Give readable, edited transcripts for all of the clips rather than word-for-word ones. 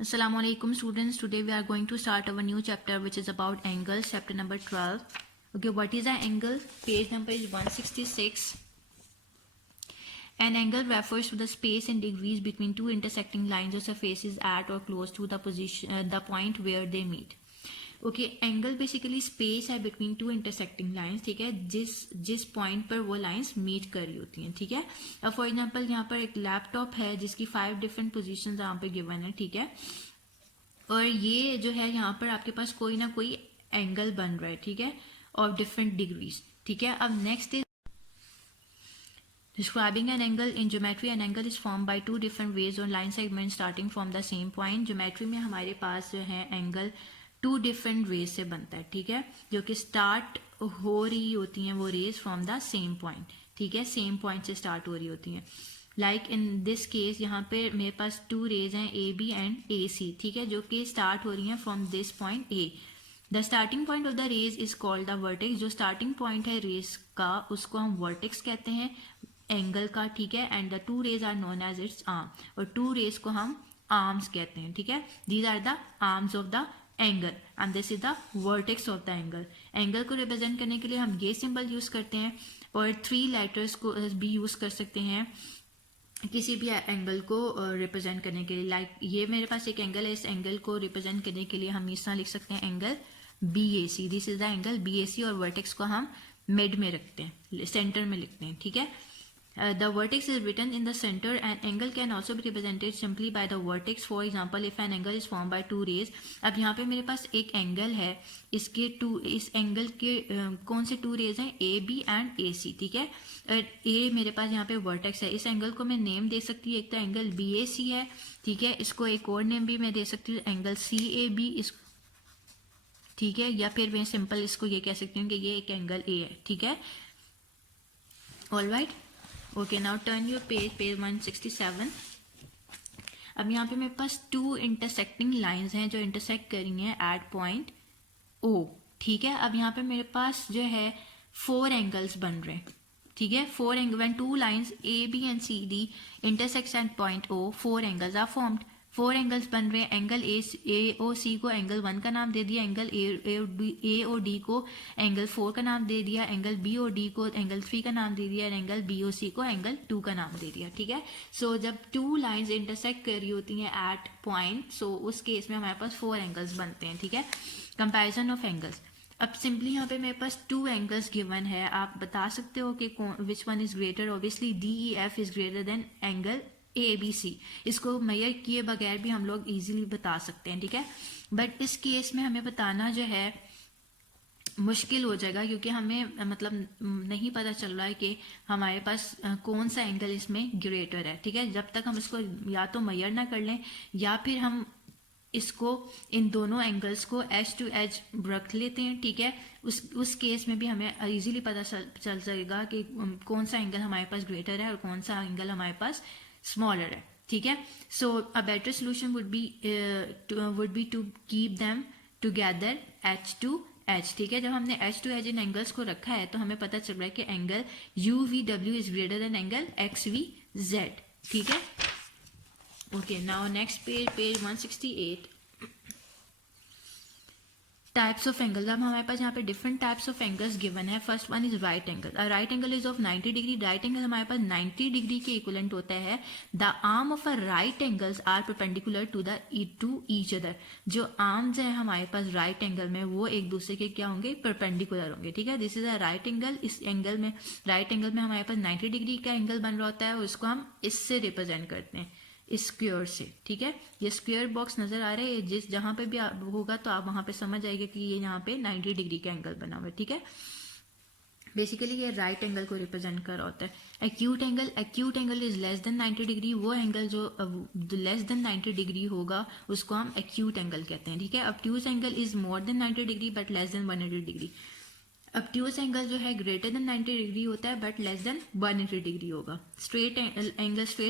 Assalamu alaikum students. Today we are going to start our new chapter which is about angles, chapter number 12. Okay, what is an angle? Page number is 166. An angle refers to the space in degrees between two intersecting lines or surfaces at or close to the point where they meet. Okay angle basically space है between two intersecting lines, ठीक है, जिस point पर वो lines meet कर रही होती हैं, ठीक है. अब फॉर एग्जांपल यहाँ पर एक लैपटॉप है जिसकी 5 डिफरेंट पोजीशंस यहाँ पे गिवन है, ठीक है, और ये जो है यहाँ पर आपके पास कोई ना कोई एंगल बन रहा है, ठीक है, ऑफ डिफरेंट डिग्रीज, ठीक है. अब next is describing an angle in geometry. An angle is formed by two different ways on line segments starting from the same point. Geometry में हमारे पास जो है एंगल 2 डिफरेंट रेज से बनता है, ठीक है, जो कि स्टार्ट हो रही होती हैं वो rays from the same point, ठीक है, सेम पॉइंट से स्टार्ट हो रही होती हैं. लाइक इन दिस केस यहाँ पे मेरे पास 2 रेज हैं ए बी एंड ए सी, ठीक है, जो कि स्टार्ट हो रही हैं from this point A. The starting point of the rays is called the vertex. जो स्टार्टिंग पॉइंट है रेज का उसको हम वर्टेक्स कहते हैं एंगल का, ठीक है. And the 2 rays are known as its arm, और 2 रेज को हम आर्म्स कहते हैं, ठीक है. These are the arms of the angle and this is the vertex of the angle. Angle को रिप्रेजेंट करने के लिए हम ये सिंबल यूज करते हैं और 3 लेटर्स को भी यूज कर सकते हैं किसी भी एंगल को रिप्रेजेंट करने के लिए. लाइक ये मेरे पास एक एंगल है, इस एंगल को रिप्रेजेंट करने के लिए हम इस तरह लिख सकते हैं angle B A C. This is the angle B A C, और वर्टेक्स को हम मिड में रखते हैं, सेंटर में लिखते हैं, ठीक है. The vertex is written in the center. An angle can also be represented simply by the vertex. For example, if an angle is formed by 2 rays. अब यहाँ पे मेरे पास एक एंगल है, इस एंगल के कौन से 2 रेज हैं, ए बी एंड ए सी, ठीक है. ए मेरे पास यहाँ पे वर्टेक्स है. इस एंगल को मैं नेम दे सकती हूँ, एक तो एंगल बी ए सी है, ठीक है, इसको एक और नेम भी मैं दे सकती हूँ एंगल सी ए बी, इस, ठीक है, या फिर मैं सिंपल इसको ये कह सकती हूँ कि ये एक एंगल ए है, ठीक है. All right. Okay, now turn your page 167. अब यहाँ पे मेरे पास 2 इंटरसेक्टिंग लाइंस हैं जो इंटरसेक्ट कर रही हैं एट पॉइंट ओ, ठीक है. अब यहाँ पे मेरे पास जो है 4 एंगल्स बन रहे हैं, ठीक है. 4 angle when 2 lines A B and C D intersect at point O, 4 angles are formed. 4 angles बन रहे हैं. एंगल ए ओ सी को एंगल 1 का नाम दे दिया, एंगल ए ओ डी को एंगल 4 का नाम दे दिया, एंगल बी ओ डी को एंगल 3 का नाम दे दिया, और एंगल बी ओ सी को एंगल 2 का नाम दे दिया, ठीक है. सो जब 2 लाइंस इंटरसेक्ट कर रही होती हैं एट पॉइंट, सो उस केस में हमारे पास 4 एंगल्स बनते हैं, ठीक है. Comparison of angles. अब सिंपली यहाँ पे मेरे पास 2 एंगल्स गिवन है, आप बता सकते हो कि which one is greater. Obviously D E F is greater than angle A B C. इसको मेजर किए बगैर भी हम लोग इजीली बता सकते हैं, ठीक है. बट इस केस में हमें बताना जो है मुश्किल हो जाएगा, क्योंकि हमें मतलब नहीं पता चल रहा है कि हमारे पास कौन सा एंगल इसमें ग्रेटर है, ठीक है. जब तक हम इसको या तो मेजर ना कर लें या फिर हम इसको इन दोनों एंगल्स को एज टू एज रख लेते हैं, ठीक है. उस केस में भी हमें इजीली पता चल जाएगा कि कौन सा एंगल हमारे पास ग्रेटर है और कौन सा एंगल हमारे पास स्मॉलर है, ठीक है. So a better solution would be to keep them together H to H, ठीक है. जब हमने एच टू एच इन एंगल्स को रखा है तो हमें पता चल रहा है कि angle U V W is greater than angle X V Z, ठीक है. Okay, now next page 168. Types of angle. अब हमारे पास यहाँ पे different types of angles given है. First one is right angle. Right angle is of 90 degree. Right angle हमारे पास 90 डिग्री के इक्वलेंट होता है. The arm of a right angles are perpendicular to each other. जो आर्म्स है हमारे पास right angle में वो एक दूसरे के क्या होंगे, परपेंडिकुलर होंगे, ठीक है. This is a right angle. इस एंगल में राइट एंगल में हमारे पास 90 डिग्री का एंगल बन रहा होता है और उसको हम इससे रिप्रेजेंट करते हैं, स्क्वायर से, ठीक है. ये स्क्वायर बॉक्स नजर आ रहा है, जिस जहां पे भी होगा तो आप वहां पे समझ जाएंगे कि ये यहाँ पे 90 डिग्री का एंगल बना हुआ है, ठीक है. बेसिकली ये राइट एंगल को रिप्रेजेंट कर रहा होता है. Acute angle. Acute angle is less than 90 degree. वो एंगल जो लेस देन 90 डिग्री होगा उसको हम एक्यूट एंगल कहते हैं, ठीक है. Obtuse angle is more than 90 degree but less than 180 degree. Obtuse angle जो है ग्रेटर देन 90 डिग्री होता है बट लेस देन 180 डिग्री होगा। स्ट्रेट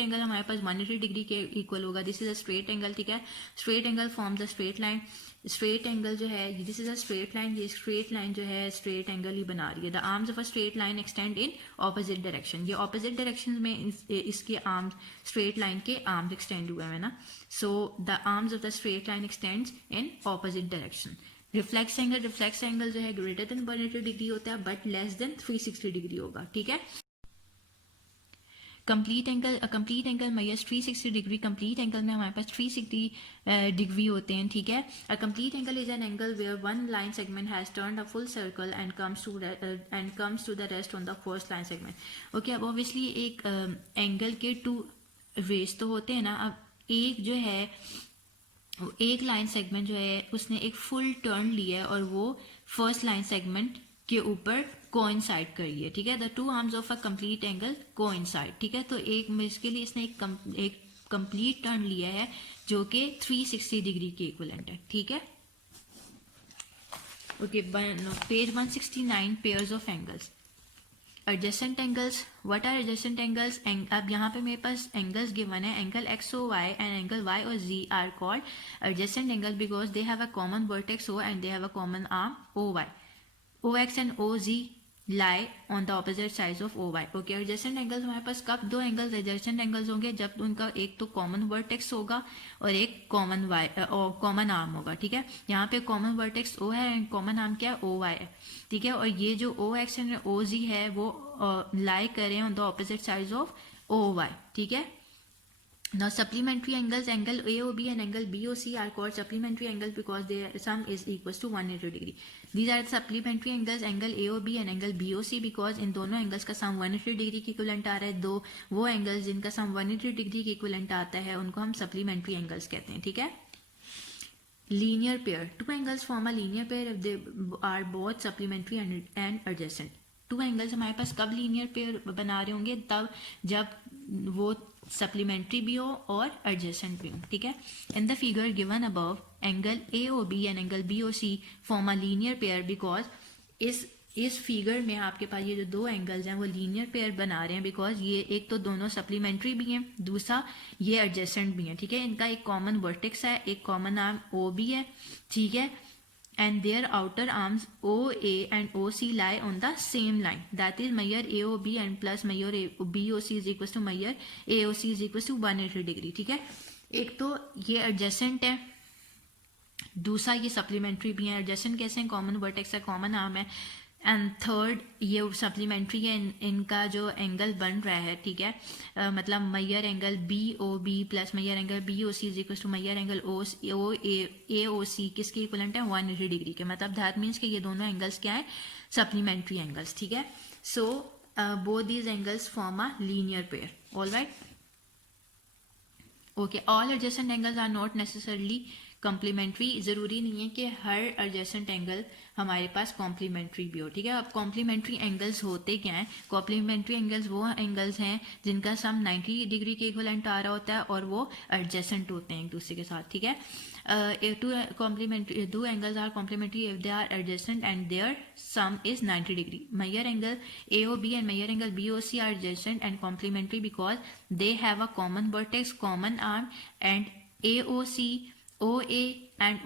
एंगल हमारे पास 180 डिग्री के इक्वल होगा। This is a straight angle, ठीक है। Straight angle forms a straight line. Straight angle जो है, this is a straight line, ये स्ट्रेट लाइन जो है स्ट्रेट एंगल ही बना रही है। The arms of a straight line extend in opposite direction. ये ऑपोजिट डायरेक्शन में इसके आर्म्स, स्ट्रेट लाइन के आर्म्स एक्सटेंड हुए हैं ना। So the arms of the straight line x tends in opposite direction. Reflex angle जो है ग्रेटर देन 180 डिग्री होता है बट लेस देन 360 डिग्री होगा, ठीक है। Complete angle measures 360 degree. Complete angle में हमारे पास 360 डिग्री होते हैं, ठीक है। A complete angle is an angle where one line segment has turned a full circle and comes to the rest on the first line segment. Okay, अब obviously एक angle के टू वेज तो होते हैं ना। अब एक जो है, एक लाइन सेगमेंट जो है उसने एक फुल टर्न लिया है और वो फर्स्ट लाइन सेगमेंट के ऊपर कोइंसाइड कर लिया, ठीक है। The two arms of a complete angle coincide, ठीक है। तो एक इसके लिए इसने एक कंप्लीट टर्न लिया है जो कि 360 डिग्री के इक्विवेलेंट है, ठीक है। Okay, page 169, pairs of angles. Adjacent angles, what are adjacent angles? अब यहाँ पे मेरे पास एंगल्स गिवन है, angle X O Y and angle Y और G are called adjacent angle because they have a common vertex O and they have a common arm O Y. O X and O G lie on the opposite sides of O Y. Okay, adjacent angles हमारे पास कब दो angles adjacent angles होंगे? जब उनका एक तो common vertex होगा और एक कॉमन आर्म होगा, ठीक है। यहाँ पे कॉमन वर्टेक्स ओ है एंड कॉमन आर्म क्या है? ओ वाई है, ठीक है। और ये जो ओ एक्स एंड ओ जी है वो लाई करें on the opposite sides of O Y, ठीक है। Now supplementary angles, angle AOB and angle BOC are called supplementary angles because their sum is equals to 180 degree. These are supplementary angles, angle AOB and angle BOC because इन दोनों angles का sum 180 degree के equivalent आ रहा है। दो वो angles जिनका sum 180 degree के equivalent आता है उनको हम supplementary angles कहते हैं, ठीक है। Linear pair, two angles form a linear pair if they are both supplementary and adjacent. Two angles हमारे पास कब लीनियर पेयर बना रहे होंगे? तब जब वो सप्लीमेंट्री भी हो और एडजेसेंट भी हो, ठीक है। In the figure given above angle A O B and angle B O C form a linear pair because इस फिगर में आपके पास ये जो दो एंगल्स हैं वो लीनियर पेयर बना रहे हैं बिकॉज ये एक तो दोनों सप्लीमेंट्री भी हैं, दूसरा ये एडजेसेंट भी हैं, ठीक है। इनका एक कॉमन वर्टेक्स है, एक कॉमन आर्म ओ बी है, ठीक है। And their outer arms OA and OC lie on the same line. That is measure AOB and plus measure BOC is equals to measure AOC is equals to 180 degree, ठीक है। एक तो ये adjacent है, दूसरा ये सप्लीमेंट्री भी है। एडजेसेंट कैसे हैं? कॉमन वर्टेक्स है, कॉमन आर्म है। एंड थर्ड ये सप्लीमेंट्री है। इनका जो एंगल बन रहा है, ठीक है, मतलब measure angle B O B plus measure angle B O C is equal to measure angle O A O C किसके इक्वलेंट है? 180 डिग्री के। मतलब दैट मीन्स कि ये दोनों एंगल्स क्या है? सप्लीमेंट्री एंगल्स, ठीक है। So both these angles form a linear pair, all right. Okay, all adjacent angles are not necessarily complementary. जरूरी नहीं है कि हर एडजेसेंट एंगल हमारे पास कॉम्प्लीमेंट्री भी हो, ठीक है। अब कॉम्प्लीमेंट्री एंगल्स होते क्या हैं? कॉम्प्लीमेंट्री एंगल्स वो एंगल्स हैं जिनका सम 90 डिग्री के इक्विवेलेंट आ रहा होता है और वो एडजेसेंट होते हैं एक दूसरे के साथ, ठीक है। Two angles are complementary if they are adjacent and their sum is 90 degree. Measure angle AOB and measure angle BOC are adjacent and complementary because they have a common vertex, common arm, and AOC, OA and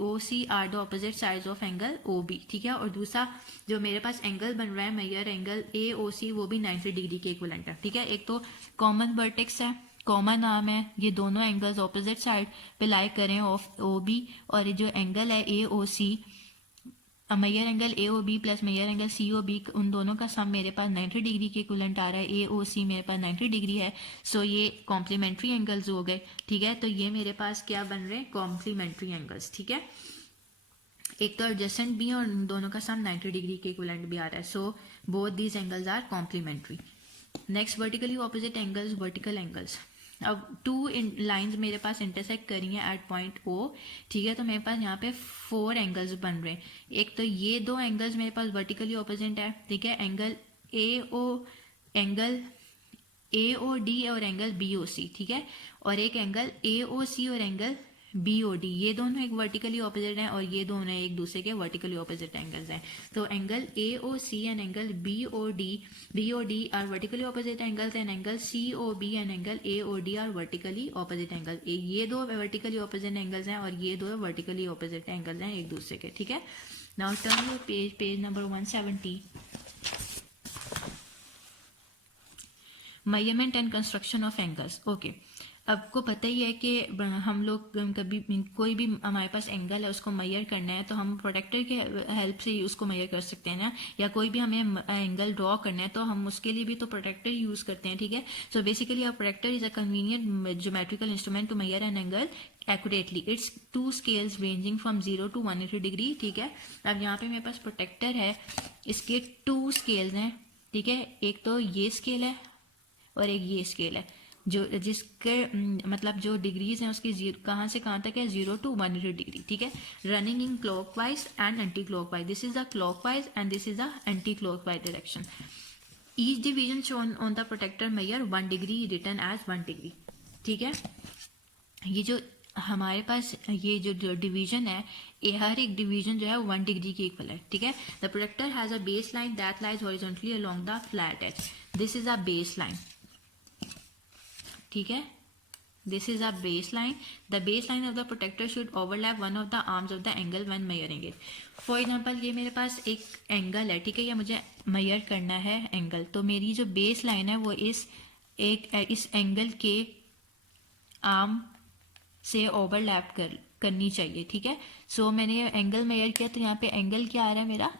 OC are the opposite sides of angle OB, ठीक है। और दूसरा जो मेरे पास angle बन रहा है major angle AOC वो भी 90 डिग्री के इक्विवेलेंट है, ठीक है। एक तो कॉमन वर्टेक्स है, कॉमन आर्म है, ये दोनों एंगल्स ऑपोजिट साइड पे लाई करें ऑफ OB, और ये जो एंगल है AOC, measure angle AOB plus measure angle COB, उन दोनों का सम मेरे पास 90 डिग्री के इक्विवेलेंट आ रहा है। AOC मेरे पास 90 डिग्री है, सो ये कॉम्प्लीमेंट्री एंगल्स हो गए, ठीक है। तो ये मेरे पास क्या बन रहे हैं? कॉम्प्लीमेंट्री एंगल्स, ठीक है। एक तो एडजेसेंट भी है और उन दोनों का सम 90 डिग्री के इक्विवेलेंट भी आ रहा है, so both these angles are complementary. Next, vertically opposite angles, vertical angles. अब टू लाइंस मेरे पास इंटरसेक्ट करी हैं एट पॉइंट O, ठीक है। तो मेरे पास यहाँ पे 4 एंगल्स बन रहे हैं। एक तो ये दो एंगल्स मेरे पास वर्टिकली ऑपोजिट है, ठीक है, एंगल AOD और एंगल BOC, ठीक है। और एक एंगल AOC और एंगल BOD, ये दोनों एक वर्टिकली ऑपोजिट हैं और ये दोनों एक दूसरे के वर्टिकली ऑपोजिट एंगल्स हैं. तो angle AOC and angle BOD are vertically opposite angles and angle COB and angle AOD are vertically opposite angle. ये दो वर्टिकली ऑपोजिट एंगल्स हैं और ये दो वर्टिकली ऑपोजिट एंगल्स हैं एक दूसरे के. ठीक है. Now turn your page number 170. Measurement and construction of angles. Okay, आपको पता ही है कि हम लोग कभी कोई भी हमारे पास एंगल है उसको मेजर करना है तो हम प्रोटेक्टर के हेल्प से ही उसको मेजर कर सकते हैं ना, या कोई भी हमें एंगल ड्रॉ करना है तो हम उसके लिए भी तो प्रोटेक्टर यूज करते हैं. ठीक है. So basically a protractor is a convenient geometrical instrument to measure an angle accurately. It's 2 scales ranging from 0 to 180 degree. ठीक है. अब यहाँ पे मेरे पास प्रोटेक्टर है, इसके 2 स्केल्स हैं. ठीक है. एक तो ये स्केल है और एक ये स्केल है जो जिसके मतलब जो डिग्रीज हैं उसकी कहाँ से कहाँ तक है, 0 to 180 डिग्री. ठीक है. Running in clockwise and anti clockwise. This is the clockwise and this is the anti clockwise direction. Each division shown on the protractor measure 1 degree written as 1 degree. ठीक है. ये जो हमारे पास ये जो डिवीजन है, ये हर एक डिवीजन जो है 1 डिग्री की इक्वल है. ठीक है. The protractor has a base line that lies horizontally along the flat edge. This is a base line. ठीक है. This is a base line. The base line of the protractor should overlap one of the arms of the angle when measuring it. For example ये मेरे पास एक angle है. ठीक है. ये मुझे मेजर करना है एंगल, तो मेरी जो बेस लाइन है वो इस एंगल के आर्म से ओवरलैप करनी चाहिए. ठीक है. सो मैंने एंगल मेजर किया तो यहाँ पे एंगल क्या आ रहा है मेरा,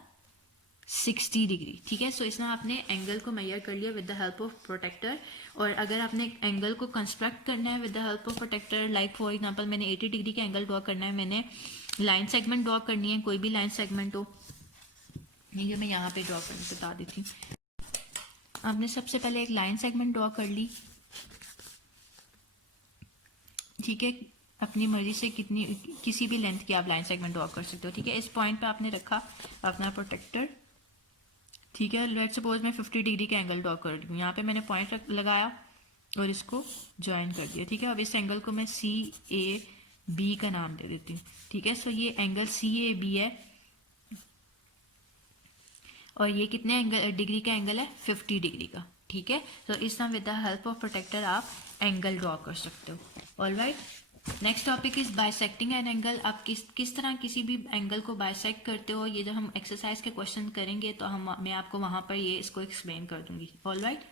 60 डिग्री. ठीक है. सो इसमें आपने एंगल को मेजर कर लिया with the help of protractor. और अगर आपने एंगल को कंस्ट्रक्ट करना है with the help of protractor, like for example मैंने 80 डिग्री का एंगल ड्रॉ करना है, मैंने लाइन सेगमेंट ड्रॉ करनी है, कोई भी लाइन सेगमेंट हो. ये मैं यहाँ पे ड्रॉ करने बता देती हूँ. आपने सबसे पहले एक लाइन सेगमेंट ड्रॉ कर ली. ठीक है. अपनी मर्जी से किसी भी लेंथ की आप लाइन सेगमेंट ड्रॉ कर सकते हो. ठीक है. इस पॉइंट पे आपने रखा अपना प्रोटेक्टर. ठीक है. लेट्स सपोज मैं 50 डिग्री का एंगल ड्रॉ कर रही हूँ. यहाँ पे मैंने पॉइंट लगाया और इसको ज्वाइन कर दिया. ठीक है. अब इस एंगल को मैं CAB का नाम दे देती हूँ. ठीक है. सो ये एंगल CAB है और ये कितने एंगल डिग्री का एंगल है, 50 डिग्री का. ठीक है. तो इस तरह with the help of protractor आप एंगल ड्रॉ कर सकते हो. All right. Next topic is bisecting an angle. आप किस तरह किसी भी एंगल को बाइसेक्ट करते हो, ये जब हम एक्सरसाइज के क्वेश्चन करेंगे तो मैं आपको वहां पर ये इसको एक्सप्लेन कर दूंगी. ऑलराइट.